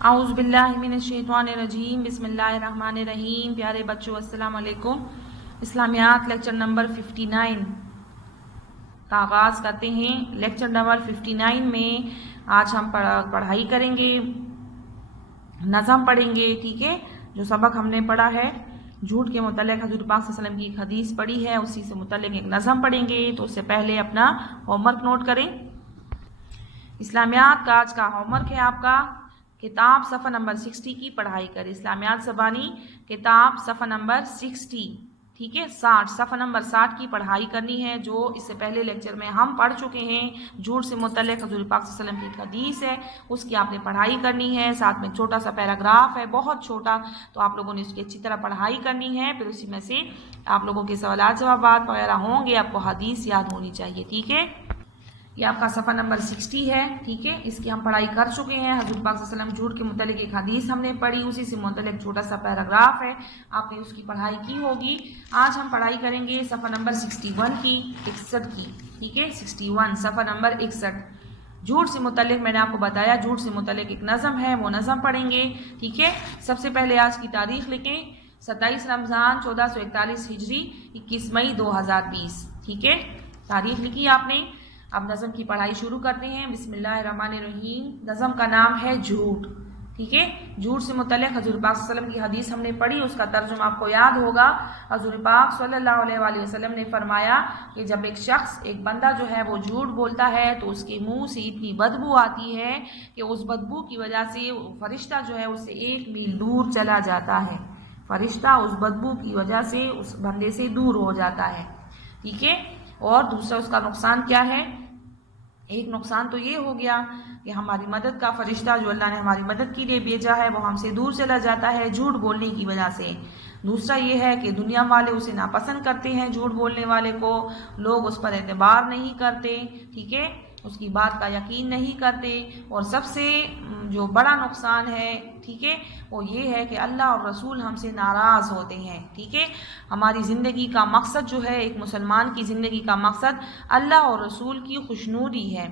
आऊज़ बिल्लाहि मिनश्शैतानिर्रजीम बिस्मिल्लाहिर्रहमानिर्रहीम। प्यारे बच्चों, अस्सलाम वालेकुम। इस्लामियात लेक्चर नंबर 59 का आगाज़ करते हैं। लेक्चर नंबर 59 में आज हम पढ़ाई करेंगे, नज़म पढ़ेंगे। ठीक है, जो सबक हमने पढ़ा है झूठ के मुतल्लिक़ हज़रत पाक सल्लल्लाहु अलैहि वसल्लम की एक हदीस पढ़ी है, उसी से मुतल्लिक़ एक नज़म पढ़ेंगे। तो उससे पहले अपना होमवर्क नोट करें। इस्लामियात का आज का होमवर्क है आपका किताब सफ़ा नंबर 60 की पढ़ाई करें। इस्लामियात ज़बानी किताब सफ़ा नंबर 60, ठीक है, 60 सफ़ा नंबर 60 की पढ़ाई करनी है, जो इससे पहले लेक्चर में हम पढ़ चुके हैं। झूठ से मुतल्लिक़ हज़रत पाक सल्लल्लाहु अलैहि वसल्लम की हदीस है, उसकी आपने पढ़ाई करनी है। साथ में छोटा सा पैराग्राफ है, बहुत छोटा, तो आप लोगों ने उसकी अच्छी तरह पढ़ाई करनी है। फिर उसी में से आप लोगों के सवाल जवाब वगैरह होंगे, आपको हदीस याद होनी चाहिए। ठीक है, ये आपका सफ़ा नंबर 60 है। ठीक है, इसकी हम पढ़ाई कर चुके हैं। हज़रत पाक सल्लल्लाहु अलैहि वसल्लम झूठ के मुतल्लिक़ एक हदीस हमने पढ़ी, उसी से मुतल्लिक़ छोटा सा पैराग्राफ है, आपने उसकी पढ़ाई की होगी। आज हम पढ़ाई करेंगे सफ़ा नंबर 61 की, 61 की। ठीक है, 61 सफ़ा नंबर 61। झूठ से मुतल्लिक़ मैंने आपको बताया, झूठ से मुतल्लिक़ एक नज़म है, वो नज़म पढ़ेंगे। ठीक है, सबसे पहले आज की तारीख़ लिखें, 27 रमज़ान 1441 हिजरी, 21 मई 2020। ठीक है, तारीख़ लिखी आपने। अब नज़म की पढ़ाई शुरू करते हैं। बिस्मिल्लाहिर्रहमानिर्रहीम। नज़म का नाम है झूठ। ठीक है, झूठ से मुतल्लिक़ हज़रत पाक सल्लल्लाहु अलैहि वसल्लम की हदीस हमने पढ़ी, उसका तर्जुमा आपको याद होगा। हज़रत पाक सल्लल्लाहु अलैहि वसल्लम ने फरमाया कि जब एक शख्स, एक बंदा जो है वो झूठ बोलता है तो उसके मुंह से इतनी बदबू आती है कि उस बदबू की वजह से फरिश्ता जो है उससे 1 मील दूर चला जाता है। फरिश्ता उस बदबू की वजह से उस बंदे से दूर हो जाता है। ठीक है, और दूसरा उसका नुकसान क्या है? एक नुकसान तो ये हो गया कि हमारी मदद का फरिश्ता जो अल्लाह ने हमारी मदद के लिए भेजा है वो हमसे दूर चला जाता है झूठ बोलने की वजह से। दूसरा ये है कि दुनिया वाले उसे नापसंद करते हैं, झूठ बोलने वाले को लोग उस पर एतबार नहीं करते। ठीक है, उसकी बात का यकीन नहीं करते। और सबसे जो बड़ा नुकसान है, ठीक है, वो ये है कि अल्लाह और रसूल हमसे नाराज़ होते हैं। ठीक है, हमारी ज़िंदगी का मकसद जो है, एक मुसलमान की ज़िंदगी का मकसद अल्लाह और रसूल की खुशनूदी है,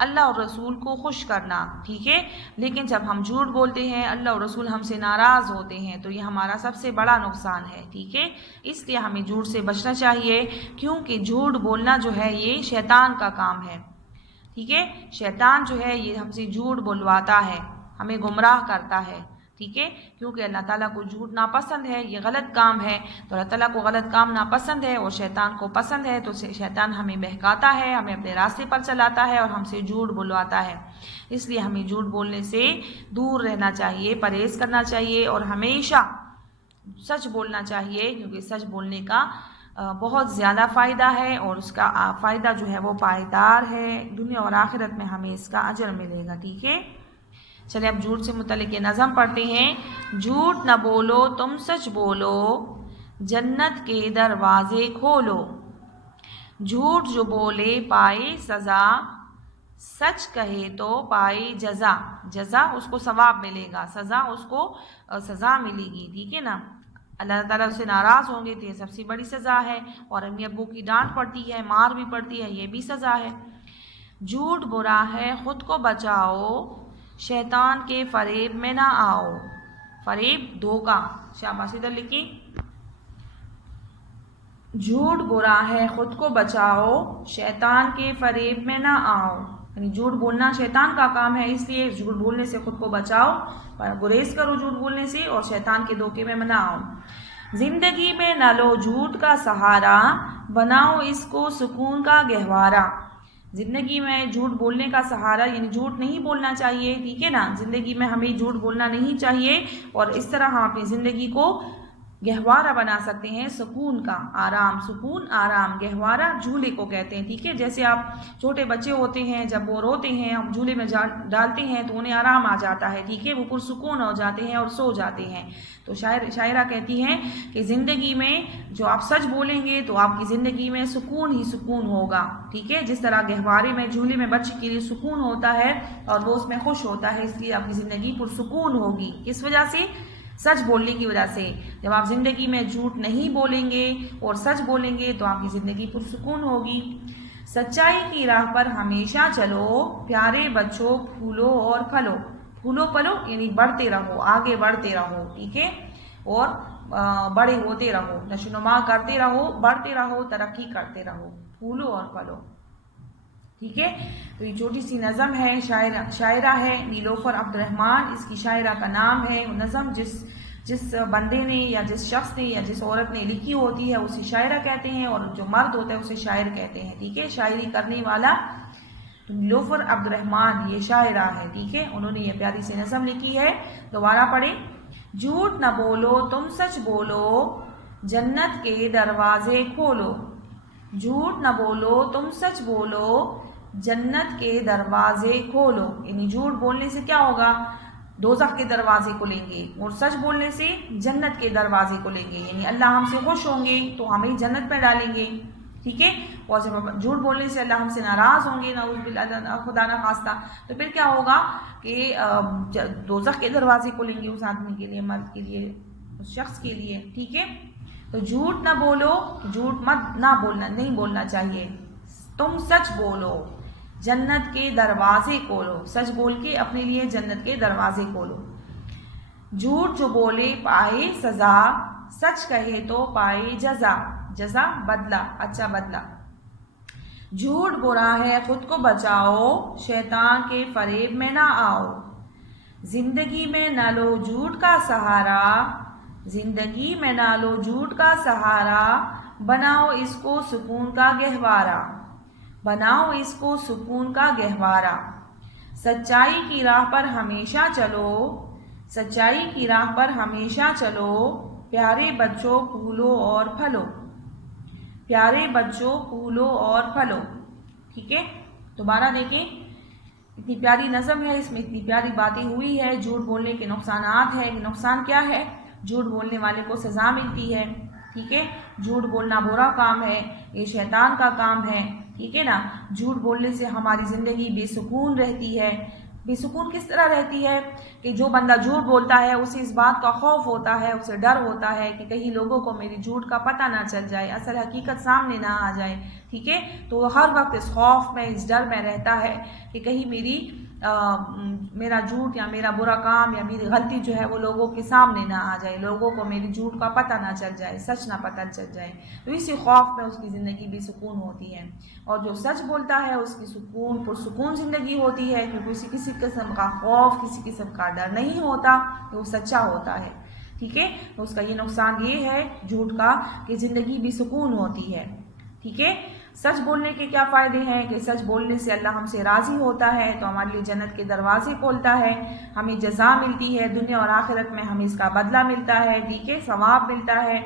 अल्लाह और रसूल को खुश करना। ठीक है, लेकिन जब हम झूठ बोलते हैं, अल्लाह और रसूल हमसे नाराज़ होते हैं, तो ये हमारा सबसे बड़ा नुकसान है। ठीक है, इसलिए हमें झूठ से बचना चाहिए, क्योंकि झूठ बोलना जो है ये शैतान का काम है। ठीक है, शैतान जो है ये हमसे झूठ बुलवाता है, हमें गुमराह करता है। ठीक है, क्योंकि अल्लाह ताला को झूठ नापसंद है, ये गलत काम है। तो अल्लाह ताला को गलत काम नापसंद है और शैतान को पसंद है, तो शैतान हमें बहकाता है, हमें अपने रास्ते पर चलाता है और हमसे झूठ बुलवाता है। इसलिए हमें झूठ बोलने से दूर रहना चाहिए, परहेज़ करना चाहिए और हमेशा सच बोलना चाहिए, क्योंकि सच बोलने का बहुत ज़्यादा फ़ायदा है और उसका फ़ायदा जो है वो पायदार है, दुनिया और आखिरत में हमें इसका अजर मिलेगा। ठीक है, चलिए अब झूठ से मुतल्लिक़ नज़म पढ़ते हैं। झूठ न बोलो तुम सच बोलो, जन्नत के दरवाजे खोलो। झूठ जो बोले पाए सज़ा, सच कहे तो पाए जज़ा। जज़ा उसको सवाब मिलेगा, सज़ा उसको सज़ा मिलेगी। ठीक है ना, अल्लाह ताला उससे नाराज़ होंगे तो ये सबसे बड़ी सज़ा है, और अम्मी अब्बू की डांट पड़ती है, मार भी पड़ती है, ये भी सज़ा है। झूठ बुरा है खुद को बचाओ, शैतान के फरेब में ना आओ। फरेब धोखा, शाबाश इधर लिखिए। झूठ बुरा है खुद को बचाओ, शैतान के फरेब में ना आओ। यानी झूठ बोलना शैतान का काम है, इसलिए झूठ बोलने से खुद को बचाओ, पर गुरेज करो झूठ बोलने से और शैतान के धोखे में ना आओ। जिंदगी में न लो झूठ का सहारा, बनाओ इसको सुकून का गहवारा। ज़िंदगी में झूठ बोलने का सहारा यानी झूठ नहीं बोलना चाहिए। ठीक है ना, ज़िंदगी में हमें झूठ बोलना नहीं चाहिए, और इस तरह हम अपनी ज़िंदगी को गहवारा बना सकते हैं, सुकून का, आराम, सुकून आराम, गहवारा झूले को कहते हैं। ठीक है, जैसे आप छोटे बच्चे होते हैं, जब वो रोते हैं हम झूले में डालते हैं तो उन्हें आराम आ जाता है। ठीक है, वो पुरसुकून हो जाते हैं और सो जाते हैं। तो शायरा कहती हैं कि ज़िंदगी में जो आप सच बोलेंगे तो आपकी ज़िंदगी में सुकून ही सुकून होगा। ठीक है, जिस तरह गहवारे में, झूले में बच्चे के लिए सुकून होता है और वो उसमें खुश होता है, इसलिए आपकी ज़िंदगी पुरसुकून होगी। किस वजह से? सच बोलने की वजह से। जब आप ज़िंदगी में झूठ नहीं बोलेंगे और सच बोलेंगे तो आपकी ज़िंदगी पुरसुकून होगी। सच्चाई की राह पर हमेशा चलो, प्यारे बच्चों फूलो और फलो। پھولو پلو یعنی بڑھتے رہو، آگے بڑھتے رہو، ٹھیک ہے، اور بڑے ہوتے رہو، نشو نما کرتے رہو، بڑھتے رہو، ترقی کرتے رہو، پھولو اور پلو، ٹھیک ہے۔ تو یہ چھوٹی سی نظم ہے، شاعرہ ہے نیلوفر عبد الرحمن، اس کی شاعرہ کا نام ہے۔ وہ نظم جس بندے نے یا جس شخص نے یا جس عورت نے لکھی ہوتی ہے اسے شاعرہ کہتے ہیں، اور جو مرد ہوتا ہے اسے شاعر کہتے ہیں، ٹھیک ہے، شاعری کرنے والا نیلوفر عبد الرحمن یہ شاعرہ ہے، ٹھیک ہے، انہوں نے یہ پیاری سی نظم لکھی ہے۔ دوبارہ پڑھیں۔ جھوٹ نہ بولو تم سچ بولو، جنت کے دروازے کھولو، جھوٹ نہ بولو تم سچ بولو، جنت کے دروازے کھولو، یعنی جھوٹ بولنے سے کیا ہوگا، دوزخ کے دروازے کھلیں گے، اور سچ بولنے سے جنت کے دروازے کھلیں گے، یعنی اللہ ہم سے خوش ہوں گے تو ہمیں جنت میں ڈالیں گے، ٹھیک ہے، اور جھوٹ بولنے سے اللہ ہم سے ناراض ہوں گے، نعوذ باللہ خدا نہ خواستہ، تو پھر کیا ہوگا کہ دوزخ کے دروازے کھلیں گے اس آدمی کے لیے، مرد کے لیے، اس شخص کے لیے، ٹھیک ہے۔ تو جھوٹ نہ بولو، جھوٹ مت نہ بولنا، نہیں بولنا چاہیے، تم سچ بولو، جنت کے دروازے کھولو، سچ بول کے اپنے لیے جنت کے دروازے کھولو، جھوٹ جو بولے پائے سزا، سچ کہے تو پائے جزا، جزا بدلہ، اچھا بدلہ، جھوٹ برا ہے خود کو بچاؤ، شیطان کے فریب میں نہ آؤ، زندگی میں نہ لو جھوٹ کا سہارا، زندگی میں نہ لو جھوٹ کا سہارا، بناؤ اس کو سکون کا گہوارہ، بناؤ اس کو سکون کا گہوارہ، سچائی کی راہ پر ہمیشہ چلو، سچائی کی راہ پر ہمیشہ چلو، پیارے بچوں پھولو اور پھلو، پیارے بچوں پھولو اور پھلو، ٹھیک ہے۔ دوبارہ دیکھیں، اتنی پیاری نظم ہے، اس میں اتنی پیاری باتیں ہوئی ہے، جھوٹ بولنے کے نقصانات ہیں، نقصان کیا ہے، جھوٹ بولنے والے کو سزا ملتی ہے، ٹھیک ہے، جھوٹ بولنا برا کام ہے، یہ شیطان کا کام ہے، ٹھیک ہے نا، جھوٹ بولنے سے ہماری زندگی بے سکون رہتی ہے، بے سکون کس طرح رہتی ہے کہ جو بندہ جھوٹ بولتا ہے اسے اس بات کا خوف ہوتا ہے، اسے ڈر ہوتا ہے کہ کہیں لوگوں کو میری جھوٹ کا پتہ نہ چل جائے، اصل حقیقت سامنے نہ آ جائے، ٹھیک ہے، تو وہ ہر وقت اس خوف میں، اس ڈر میں رہتا ہے کہ کہیں میرا جھوٹ یا میرا برا کام یا میری غلطی جو ہے وہ لوگوں کے سامنے نہ آ جائے، لوگوں کو میری جھوٹ کا پتہ نہ چل جائے، سچ نہ پتہ چل جائے، تو اسی خوف میں اس کی زندگی بے سکون ہوتی ہے، اور جو سچ بولتا ہے اس کی پرسکون زندگی ہوتی ہے، کیونکہ کسی قسم کا خوف، کسی قسم کا ڈر نہیں ہوتا، تو وہ سچا ہوتا ہے، ٹھیک ہے، تو اس کا یہ نقصان یہ ہے جھوٹ کا کہ زندگی بے سکون ہوتی ہے، ٹھیک ہے۔ سچ بولنے کے کیا فائدے ہیں کہ سچ بولنے سے اللہ ہم سے راضی ہوتا ہے، تو ہمارے لیے جنت کے دروازے کھولتا ہے، ہمیں جزا ملتی ہے، دنیا اور آخرت میں ہمیں اس کا بدلہ ملتا ہے، ٹھیک ہے، ثواب ملتا ہے،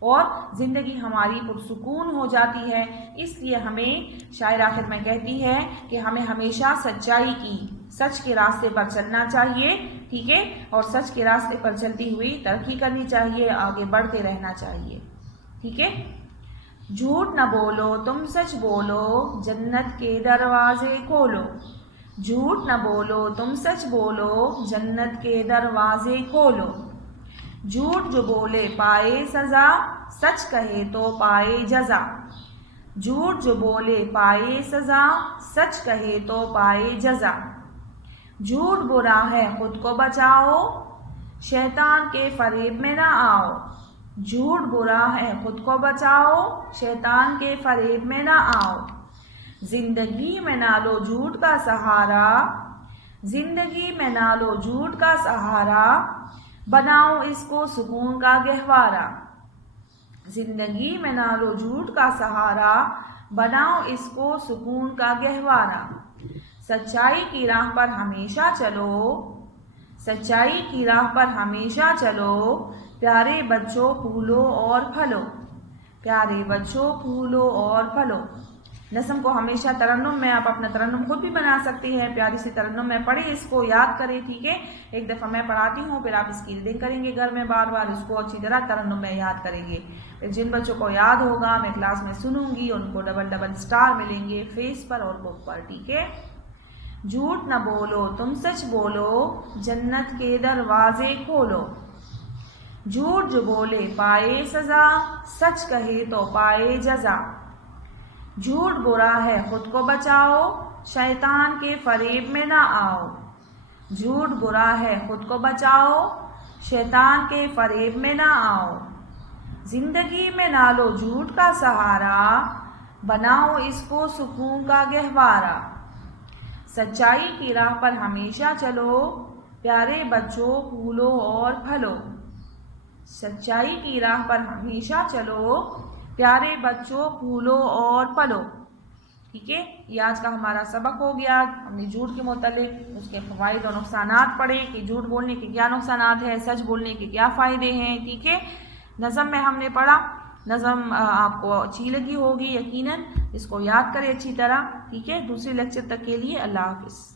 اور زندگی ہماری پرسکون ہو جاتی ہے، اس لیے ہمیں شاعر آخر میں کہتی ہے کہ ہمیں ہمیشہ سچائی کی، سچ کے راستے پر چلنا چاہیے، ٹھیک ہے، اور سچ کے راستے پر چلتی ہوئی ترقی کرنی چاہیے، آگے بڑھتے رہنا چاہیے، ٹھیک ہے۔ جھوٹ نہ بولو تم سچ بولو، جنت کے دروازے کھولو، جھوٹ نہ بولو تم سچ بولو، جنت کے دروازے کھولو، جھوٹ جو بولے پائے سزا، سچ کہے تو پائے جزا، جھوٹ جو بولے پائے سزا، سچ کہے تو پائے جزا، جھوٹ برا ہے خود کو بچاؤ، شیطان کے فریب میں نہ آؤ، جھوٹ برا ہے خود کو بچاؤ، شیطان کے فریب میں نہ آؤ، زندگی میں نہ لو جھوٹ کا سہارا، زندگی میں نہ لو جھوٹ کا سہارا، بناؤ اس کو سکون کا گہوارہ، زندگی میں نہ لو جھوٹ کا سہارا، بناؤ اس کو سکون کا گہوارہ، سچائی کی راہ پر ہمیشہ چلو، سچائی کی راہ پر ہمیشہ چلو، پیارے بچوں پھولو اور پھلو، پیارے بچوں پھولو اور پھلو۔ نظم کو ہمیشہ ترنم میں آپ اپنا ترنم خود بھی بنا سکتے ہیں، پیاری سی ترنم میں پڑھیں، اس کو یاد کریں، ٹھیک ہے، ایک دفعہ میں پڑھاتی ہوں، پھر آپ اس کی ریڈنگ کریں گے گھر میں، بار بار اس کو اچھی طرح ترنم میں یاد کریں گے، پھر جن بچوں کو یاد ہوگا میں کلاس میں سنوں گی، ان کو ڈبل سٹار ملیں گے فیس پر اور بک پر، ٹھیک ہے۔ جھوٹ نہ بولو تم سچ بولو، جنت کے دروازے کھولو، جھوٹ جو بولے پائے سزا، سچ کہے تو پائے جزا، جھوٹ برا ہے خود کو بچاؤ، شیطان کے فریب میں نہ آؤ، جھوٹ برا ہے خود کو بچاؤ، شیطان کے فریب میں نہ آؤ، زندگی میں نہ لو جھوٹ کا سہارا، بناؤ اس کو سکون کا گہوارہ، سچائی کی راہ پر ہمیشہ چلو، پیارے بچوں پھولو اور پھلو، سچائی کی راہ پر ہمیشہ چلو، پیارے بچوں پھولو اور پھلو۔ ٹھیک ہے، یہ آج کا ہمارا سبق ہو گیا۔ ہم نے جھوٹ کے متعلق اس کے فوائد اور نقصانات پڑھے کہ جھوٹ بولنے کے کیا نقصانات ہیں، سچ بولنے کے کیا فائدے ہیں۔ ٹھیک ہے، نظم میں ہم نے پڑھا، نظم آپ کو اچھی لگی ہوگی یقیناً، اس کو یاد کریں اچھی طرح۔ ٹھیک ہے، دوسرے لیکچر تک کے لیے اللہ حافظ۔